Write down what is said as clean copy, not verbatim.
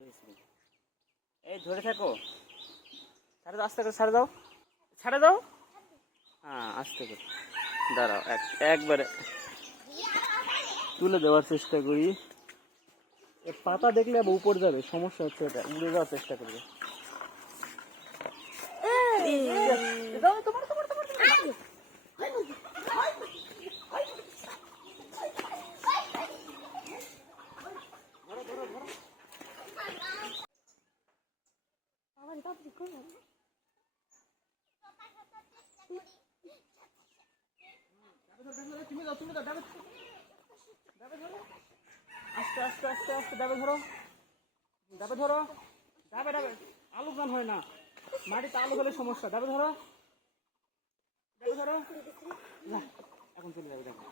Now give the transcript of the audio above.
এই ধরে থাকো, ছাড়ে দাও, আস্তে করে ছাড়ে দাও, ছাড়ে দাও। হ্যাঁ আস্তে করে দাঁড়াও, একবারে তুলে দেওয়ার চেষ্টা করি। পাতা দেখলে আবার উপর যাবে, সমস্যা হচ্ছে এটা, উড়ে যাওয়ার চেষ্টা করবে। আস্তে আস্তে আস্তে আস্তে ডাবে ধরো, ডাবে ধরো, ডাবে ডাবে আলু গান হয় না, মাটিতে আলু হলে সমস্যা। ডাবে ধরো, ডাবে ধরো, এখন চলে যাবে, দেখো।